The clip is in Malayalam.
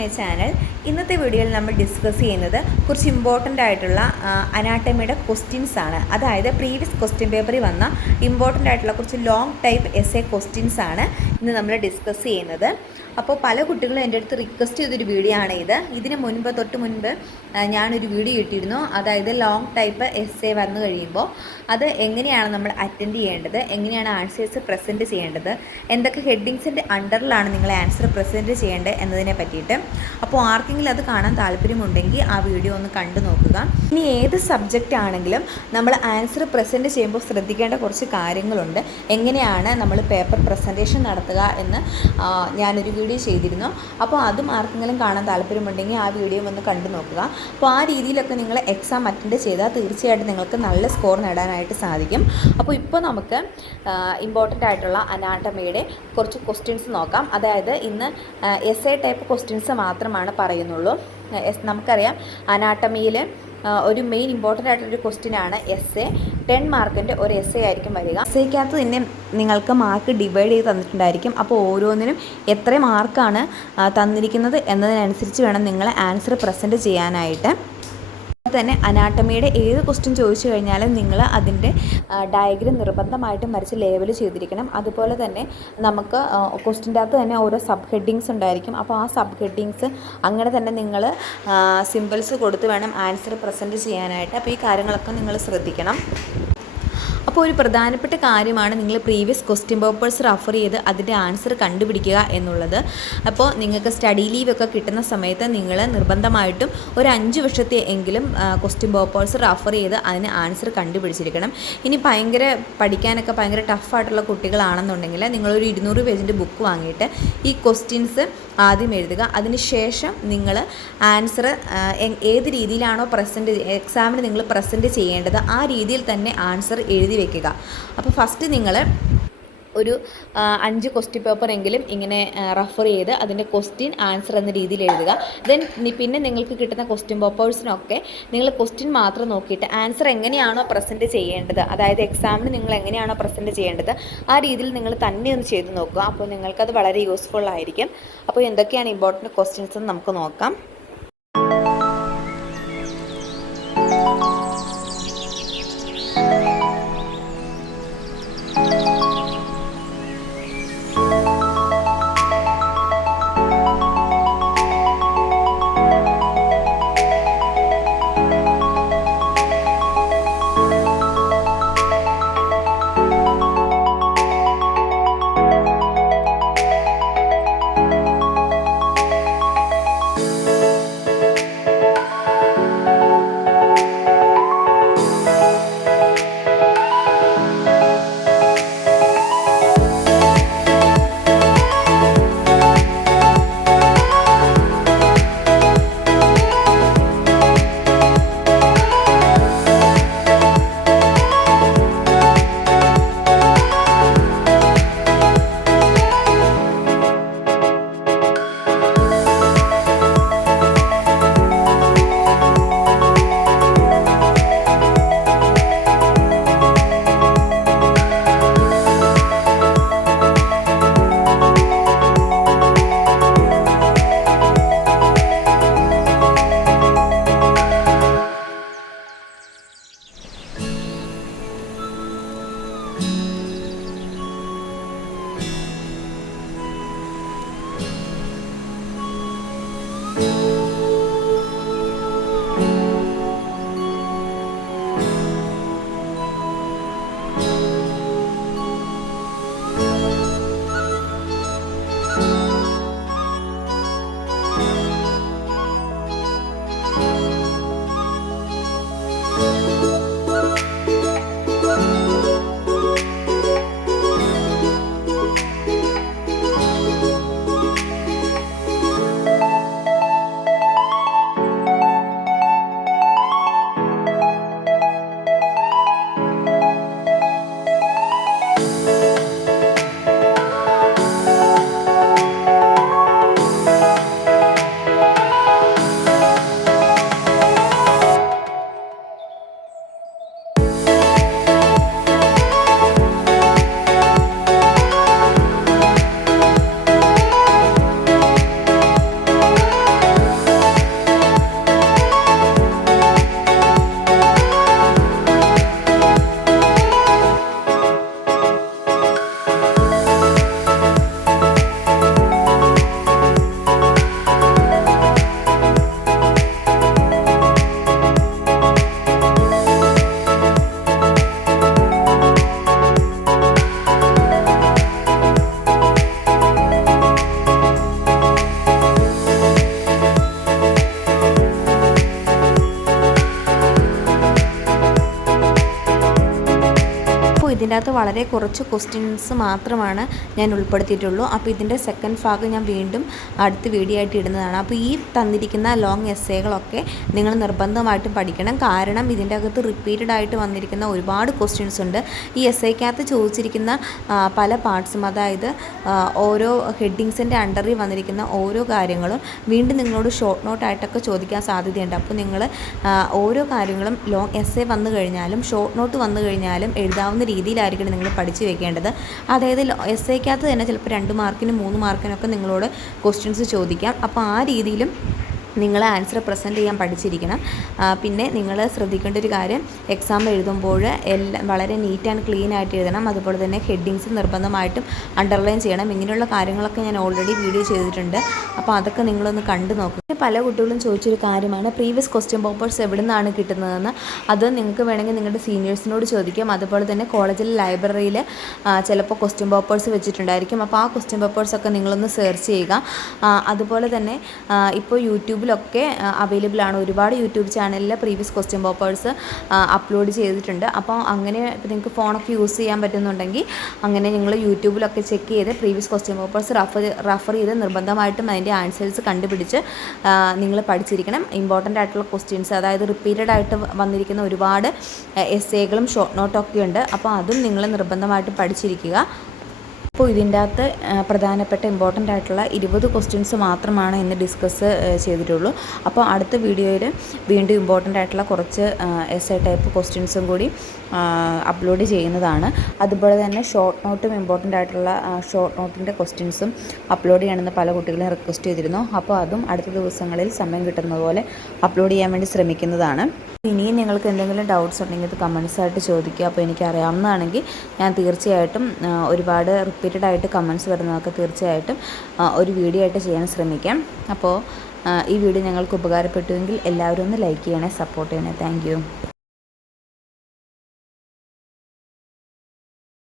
My channel. ഇന്നത്തെ വീഡിയോയിൽ നമ്മൾ ഡിസ്കസ് ചെയ്യുന്നത് കുറച്ച് ഇമ്പോർട്ടൻ്റ് ആയിട്ടുള്ള അനാട്ടമിയുടെ ക്വസ്റ്റ്യൻസ് ആണ്. അതായത് പ്രീവിയസ് ക്വസ്റ്റ്യൻ പേപ്പറിൽ വന്ന ഇമ്പോർട്ടൻ്റ് ആയിട്ടുള്ള കുറച്ച് ലോങ് ടൈപ്പ് എസ്സേ ക്വസ്റ്റ്യൻസ് ആണ് ഇന്ന് നമ്മൾ ഡിസ്കസ് ചെയ്യുന്നത്. അപ്പോൾ പല കുട്ടികളും എൻ്റെ അടുത്ത് റിക്വസ്റ്റ് ചെയ്തൊരു വീഡിയോ ആണ് ഇത്. ഇതിന് തൊട്ട് മുൻപ് ഞാനൊരു വീഡിയോ ഇട്ടിരുന്നു. അതായത് ലോങ് ടൈപ്പ് എസ്സേ വന്നു കഴിയുമ്പോൾ അത് എങ്ങനെയാണ് നമ്മൾ അറ്റൻഡ് ചെയ്യേണ്ടത്, എങ്ങനെയാണ് ആൻസേഴ്സ് പ്രസൻറ്റ് ചെയ്യേണ്ടത്, എന്തൊക്കെ ഹെഡിങ്സിൻ്റെ അണ്ടറിലാണ് നിങ്ങൾ ആൻസർ പ്രസൻറ്റ് ചെയ്യേണ്ടത് എന്നതിനെ പറ്റിയിട്ട്. അപ്പോൾ ആർക്കെങ്കിലും അത് കാണാൻ താല്പര്യമുണ്ടെങ്കിൽ ആ വീഡിയോ ഒന്ന് കണ്ടു നോക്കുക. ഇനി ഏത് സബ്ജക്റ്റ് ആണെങ്കിലും നമ്മൾ ആൻസർ പ്രസൻറ്റ് ചെയ്യുമ്പോൾ ശ്രദ്ധിക്കേണ്ട കുറച്ച് കാര്യങ്ങളുണ്ട്. എങ്ങനെയാണ് നമ്മൾ പേപ്പർ പ്രസൻറ്റേഷൻ നടത്തുക എന്ന് ഞാനൊരു വീഡിയോ ചെയ്തിരുന്നു. അപ്പോൾ അതും ആർക്കെങ്കിലും കാണാൻ താല്പര്യമുണ്ടെങ്കിൽ ആ വീഡിയോ ഒന്ന് കണ്ടു നോക്കുക. അപ്പോൾ ആ രീതിയിലൊക്കെ നിങ്ങൾ എക്സാം അറ്റൻഡ് ചെയ്താൽ തീർച്ചയായിട്ടും നിങ്ങൾക്ക് നല്ല സ്കോർ നേടാനായിട്ട് സാധിക്കും. അപ്പോൾ ഇപ്പോൾ നമുക്ക് ഇമ്പോർട്ടൻ്റ് ആയിട്ടുള്ള അനാട്ടമിയുടെ കുറച്ച് ക്വസ്റ്റ്യൻസ് നോക്കാം. അതായത് ഇന്ന് എസ്സേ ടൈപ്പ് ക്വസ്റ്റ്യൻസ് മാത്രമാണ് പറയുന്നുള്ളൂ. നമുക്കറിയാം അനാട്ടമിയിൽ ഒരു മെയിൻ ഇമ്പോർട്ടൻ്റ് ആയിട്ടൊരു ക്വസ്റ്റ്യനാണ് എസ്സേ. 10 മാർക്കിൻ്റെ ഒരു എസ്സേ ആയിരിക്കും വരിക. എസ്സേക്കകത്ത് തന്നെ നിങ്ങൾക്ക് മാർക്ക് ഡിവൈഡ് ചെയ്ത് തന്നിട്ടുണ്ടായിരിക്കും. അപ്പോൾ ഓരോന്നിനും എത്ര മാർക്കാണ് തന്നിരിക്കുന്നത് എന്നതിനനുസരിച്ച് വേണം നിങ്ങൾ ആൻസർ പ്രസൻറ്റ് ചെയ്യാനായിട്ട്. തന്നെ അനാട്ടമിയുടെ ഏത് ക്വസ്റ്റ്യൻ ചോദിച്ചു കഴിഞ്ഞാലും നിങ്ങൾ അതിൻ്റെ ഡയഗ്രം നിർബന്ധമായിട്ടും വരച്ച് ലേബൽ ചെയ്തിരിക്കണം. അതുപോലെ തന്നെ നമുക്ക് ക്വസ്റ്റ്യൻ്റെ അകത്ത് തന്നെ ഓരോ സബ് ഹെഡിങ്സ് ഉണ്ടായിരിക്കും. അപ്പോൾ ആ സബ് ഹെഡിങ്സ് അങ്ങനെ തന്നെ നിങ്ങൾ സിമ്പിൾസ് കൊടുത്ത് വേണം ആൻസർ പ്രസൻറ്റ് ചെയ്യാനായിട്ട്. അപ്പോൾ ഈ കാര്യങ്ങളൊക്കെ നിങ്ങൾ ശ്രദ്ധിക്കണം. അപ്പോൾ ഒരു പ്രധാനപ്പെട്ട കാര്യമാണ് നിങ്ങൾ പ്രീവിയസ് ക്വസ്റ്റ്യൻ പേപ്പേഴ്സ് റെഫർ ചെയ്ത് അതിൻ്റെ ആൻസർ കണ്ടുപിടിക്കുക എന്നുള്ളത്. അപ്പോൾ നിങ്ങൾക്ക് സ്റ്റഡി ലീവൊക്കെ കിട്ടുന്ന സമയത്ത് നിങ്ങൾ നിർബന്ധമായിട്ടും ഒരു 5 വർഷത്തെ എങ്കിലും ക്വസ്റ്റ്യൻ പേപ്പേഴ്സ് റെഫർ ചെയ്ത് അതിന് ആൻസർ കണ്ടുപിടിച്ചിരിക്കണം. ഇനി പഠിക്കാനൊക്കെ ഭയങ്കര ടഫായിട്ടുള്ള കുട്ടികളാണെന്നുണ്ടെങ്കിൽ നിങ്ങളൊരു 200 പേജിൻ്റെ ബുക്ക് വാങ്ങിയിട്ട് ഈ ക്വസ്റ്റ്യൻസ് ആദ്യം എഴുതുക. അതിനുശേഷം നിങ്ങൾ ആൻസർ ഏത് രീതിയിലാണോ എക്സാമിന് നിങ്ങൾ പ്രസൻറ്റ് ചെയ്യേണ്ടത് ആ രീതിയിൽ തന്നെ ആൻസർ എഴുതി വയ്ക്കുക. അപ്പോൾ ഫസ്റ്റ് നിങ്ങൾ ഒരു 5 ക്വസ്റ്റ്യൻ പേപ്പർ എങ്കിലും ഇങ്ങനെ റെഫർ ചെയ്ത് അതിൻ്റെ ക്വസ്റ്റ്യൻ ആൻസർ എന്ന രീതിയിൽ എഴുതുക. പിന്നെ നിങ്ങൾക്ക് കിട്ടുന്ന ക്വസ്റ്റ്യൻ പേപ്പേഴ്സിനൊക്കെ നിങ്ങൾ ക്വസ്റ്റ്യൻ മാത്രം നോക്കിയിട്ട് ആൻസർ എങ്ങനെയാണോ പ്രസൻറ്റ് ചെയ്യേണ്ടത്, അതായത് എക്സാമിന് നിങ്ങൾ എങ്ങനെയാണോ പ്രസൻറ്റ് ചെയ്യേണ്ടത് ആ രീതിയിൽ നിങ്ങൾ തന്നെ ഒന്ന് ചെയ്ത് നോക്കുക. അപ്പോൾ നിങ്ങൾക്കത് വളരെ യൂസ്ഫുൾ ആയിരിക്കും. അപ്പോൾ എന്തൊക്കെയാണ് ഇമ്പോർട്ടൻറ്റ് ക്വസ്റ്റ്യൻസ് എന്ന് നമുക്ക് നോക്കാം. ഇതിൻ്റെ അകത്ത് വളരെ കുറച്ച് ക്വസ്റ്റ്യൻസ് മാത്രമാണ് ഞാൻ ഉൾപ്പെടുത്തിയിട്ടുള്ളൂ. അപ്പോൾ ഇതിൻ്റെ സെക്കൻഡ് ഭാഗം ഞാൻ വീണ്ടും അടുത്ത വീഡിയോ ആയിട്ട് ഇടുന്നതാണ്. അപ്പോൾ ഈ തന്നിരിക്കുന്ന ലോങ് എസ്സേകളൊക്കെ നിങ്ങൾ നിർബന്ധമായിട്ടും പഠിക്കണം. കാരണം ഇതിൻ്റെ അകത്ത് റിപ്പീറ്റഡ് ആയിട്ട് വന്നിരിക്കുന്ന ഒരുപാട് ക്വസ്റ്റ്യൻസ് ഉണ്ട്. ഈ എസ്സേക്കകത്ത് ചോദിച്ചിരിക്കുന്ന പല പാർട്സും, അതായത് ഓരോ ഹെഡിങ്സിൻ്റെ അണ്ടറിൽ വന്നിരിക്കുന്ന ഓരോ കാര്യങ്ങളും വീണ്ടും നിങ്ങളോട് ഷോർട്ട് നോട്ടായിട്ടൊക്കെ ചോദിക്കാൻ സാധ്യതയുണ്ട്. അപ്പോൾ നിങ്ങൾ ഓരോ കാര്യങ്ങളും ലോങ് എസ്സേ വന്നു കഴിഞ്ഞാലും ഷോർട്ട് നോട്ട് വന്നു കഴിഞ്ഞാലും എഴുതാവുന്ന രീതിയിലായിരിക്കണം നിങ്ങൾ പഠിച്ചു വെക്കേണ്ടത്. അതായത് എസ്സേക്കകത്ത് തന്നെ ചിലപ്പോൾ 2 മാർക്കിനും 3 മാർക്കിനൊക്കെ നിങ്ങളോട് ക്വസ്റ്റ്യൻസ് ചോദിക്കാം. അപ്പോൾ ആ രീതിയിലും നിങ്ങൾ ആൻസർ പ്രസൻറ്റ് ചെയ്യാൻ പഠിച്ചിരിക്കണം. പിന്നെ നിങ്ങൾ ശ്രദ്ധിക്കേണ്ട ഒരു കാര്യം, എക്സാം എഴുതുമ്പോൾ എല്ലാം വളരെ നീറ്റ് ആൻഡ് ക്ലീൻ ആയിട്ട് എഴുതണം. അതുപോലെ തന്നെ ഹെഡിങ്സ് നിർബന്ധമായിട്ടും അണ്ടർലൈൻ ചെയ്യണം. ഇങ്ങനെയുള്ള കാര്യങ്ങളൊക്കെ ഞാൻ ഓൾറെഡി വീഡിയോ ചെയ്തിട്ടുണ്ട്. അപ്പോൾ അതൊക്കെ നിങ്ങളൊന്ന് കണ്ടു നോക്കുക. പല കുട്ടികളും ചോദിച്ചൊരു കാര്യമാണ് പ്രീവിയസ് ക്വസ്റ്റ്യൻ പേപ്പേഴ്സ് എവിടെ നിന്നാണ് കിട്ടുന്നതെന്ന്. അത് നിങ്ങൾക്ക് വേണമെങ്കിൽ നിങ്ങളുടെ സീനിയേഴ്സിനോട് ചോദിക്കാം. അതുപോലെ തന്നെ കോളേജിലെ ലൈബ്രറിയിൽ ചിലപ്പോൾ ക്വസ്റ്റ്യൻ പേപ്പേഴ്സ് വെച്ചിട്ടുണ്ടായിരിക്കും. അപ്പോൾ ആ ക്വസ്റ്റ്യൻ പേപ്പേഴ്സൊക്കെ നിങ്ങളൊന്ന് സെർച്ച് ചെയ്യുക. അതുപോലെ തന്നെ ഇപ്പോൾ യൂട്യൂബിലൊക്കെ അവൈലബിൾ ആണ്. ഒരുപാട് യൂട്യൂബ് ചാനലിൽ പ്രീവിയസ് ക്വസ്റ്റ്യൻ പേപ്പേഴ്സ് അപ്ലോഡ് ചെയ്തിട്ടുണ്ട്. അപ്പോൾ അങ്ങനെ ഇപ്പോൾ നിങ്ങൾക്ക് ഫോണൊക്കെ യൂസ് ചെയ്യാൻ പറ്റുന്നുണ്ടെങ്കിൽ അങ്ങനെ നിങ്ങൾ യൂട്യൂബിലൊക്കെ ചെക്ക് ചെയ്ത് പ്രീവിയസ് ക്വസ്റ്റ്യൻ പേപ്പേഴ്സ് റഫർ ചെയ്ത് നിർബന്ധമായിട്ടും അതിൻ്റെ ആൻസേഴ്സ് കണ്ടുപിടിച്ച് നിങ്ങൾ പഠിച്ചിരിക്കണം. ഇമ്പോർട്ടൻ്റ് ആയിട്ടുള്ള ക്വസ്റ്റ്യൻസ്, അതായത് റിപ്പീറ്റഡ് ആയിട്ട് വന്നിരിക്കുന്ന ഒരുപാട് എസ്സേകളും ഷോർട്ട് നോട്ടൊക്കെ ഉണ്ട്. അപ്പോൾ അതും നിങ്ങൾ നിർബന്ധമായിട്ട് പഠിച്ചിരിക്കുക. അപ്പോൾ ഇതിൻ്റെ അകത്ത് പ്രധാനപ്പെട്ട ഇമ്പോർട്ടൻ്റ് ആയിട്ടുള്ള 20 ക്വസ്റ്റ്യൻസ് മാത്രമാണ് ഇന്ന് ഡിസ്കസ് ചെയ്തിട്ടുള്ളൂ. അപ്പോൾ അടുത്ത വീഡിയോയിൽ വീണ്ടും ഇമ്പോർട്ടൻ്റ് ആയിട്ടുള്ള കുറച്ച് എസ്സേ ടൈപ്പ് ക്വസ്റ്റ്യൻസും കൂടി അപ്ലോഡ് ചെയ്യുന്നതാണ്. അതുപോലെ തന്നെ ഷോർട്ട് നോട്ടും ഇമ്പോർട്ടൻ്റ് ആയിട്ടുള്ള ഷോർട്ട് നോട്ടിൻ്റെ ക്വസ്റ്റ്യൻസും അപ്ലോഡ് ചെയ്യണമെന്ന് പല കുട്ടികളും റിക്വസ്റ്റ് ചെയ്തിരുന്നു. അപ്പോൾ അതും അടുത്ത ദിവസങ്ങളിൽ സമയം കിട്ടുന്നത് പോലെ അപ്ലോഡ് ചെയ്യാൻ വേണ്ടി ശ്രമിക്കുന്നതാണ്. ഇനിയും നിങ്ങൾക്ക് എന്തെങ്കിലും ഡൗട്ട്സ് ഉണ്ടെങ്കിൽ ഇത് കമൻസ് ആയിട്ട് ചോദിക്കുക. അപ്പോൾ എനിക്ക് അറിയാവുന്നതാണെങ്കിൽ ഞാൻ തീർച്ചയായിട്ടും ഒരുപാട് റിപ്പീറ്റഡ് ആയിട്ട് കമൻസ് വരുന്നതൊക്കെ തീർച്ചയായിട്ടും ഒരു വീഡിയോ ആയിട്ട് ചെയ്യാൻ ശ്രമിക്കാം. അപ്പോൾ ഈ വീഡിയോ ഞങ്ങൾക്ക് ഉപകാരപ്പെട്ടുവെങ്കിൽ എല്ലാവരും ഒന്ന് ലൈക്ക് ചെയ്യണേ, സപ്പോർട്ട് ചെയ്യണേ. താങ്ക്